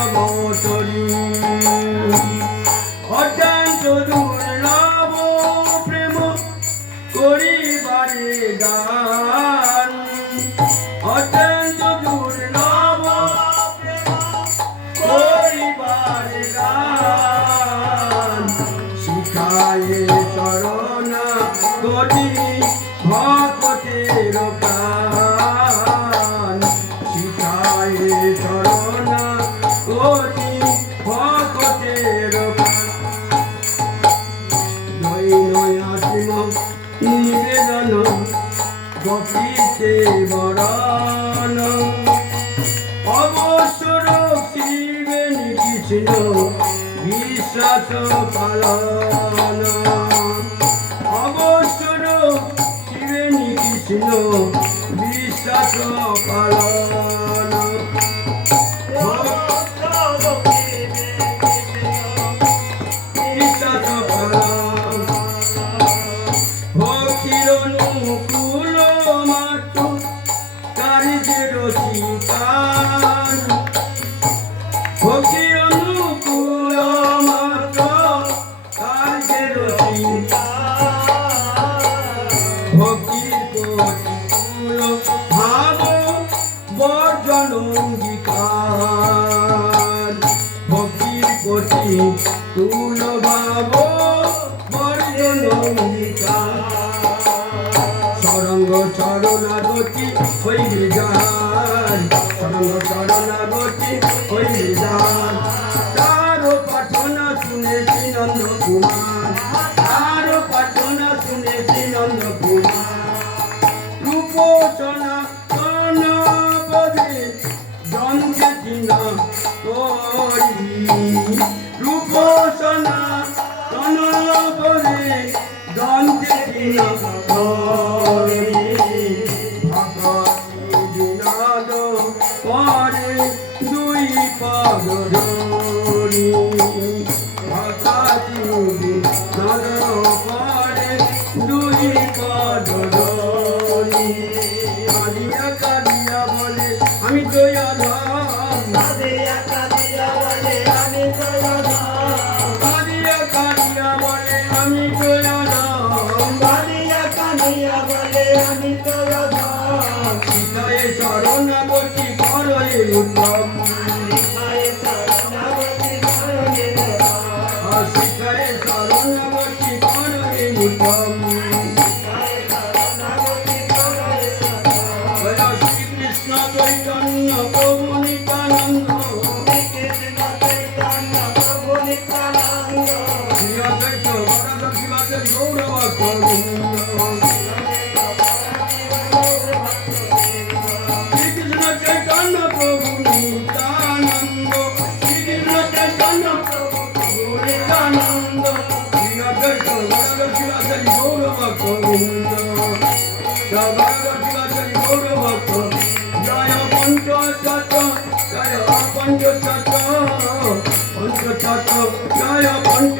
অবতরী অত্যন্ত দুর্লভ প্রেম করিবারে গান অত্যন্ত দুর্লভ প্রেম করিবারে গান শিখায় চরণ গতি ভক্তের প্রাণ শিখায় চরণ গতি ভক্তের নিবেদন গপিতে বরণ অবসর শিবেন কৃষ্ণ বিশ্বাস পালন অবসর শিবেন কৃষ্ণ বিশ্বাস পালন অনুকূল মাত্র কারিজের শিকার ভক্তি অনুকূল মাত্র কারিজের শিকার ভক্তির প্রতিকূল ভাব বর্জন অঙ্গীকার ভক্তির প্রতিকূল ভাব বর্জন অঙ্গীকার সরঙ্গ চরণাগতি হইবে যান সরঙ্গ চরণাগতি হইবে যান তার পাঠনা শুনেছি নন্দ কুমার তার পাঠনা শুনেছি নন্দ কুমার রূপোচনা কনপদে দ্বন্দ্বে চিহ্ন করি রূপোচনা কনপদে দ্বন্দ্বে চিহ্ন করি পরে দুই পদ ধরি পরে দুই পদ ধরি কালিয়া কালিয়া বলে আমি দয়াধন কালিয়া কালিয়া বলে আমি দয়াধন কালিয়া কালিয়া বলে আমি দয়াধন কালিয়া কালিয়া বলে আমি দয়াধন সীতায় শরণাগতি করয়ে উত্তম সীতায় শরণাগতি করয়ে সীতায় শরণাগতি করয়ে উত্তম শ্রীকৃষ্ণ চৈতন্য প্রভু নিত্যানন্দ শ্রীকৃষ্ণ চৈতন্য প্রভু নিত্যানন্দ শ্রী অদ্বৈত গদাধর শিবাচার্য গৌরভক্ত শ্রীকৃষ্ণ চৈতন্য প্রভু নিত্যানন্দ শ্রীকৃষ্ণ চৈতন্য প্রভু নিত্যানন্দ শ্রী অদ্বৈত গদাধর শিবাচার্য গৌরভক্ত গদাধর শিবাচার্য গৌরভক্ত জয় পঞ্চতত্ত্ব জয় পঞ্চতত্ত্ব পঞ্চতত্ত্ব জয় পঞ্চ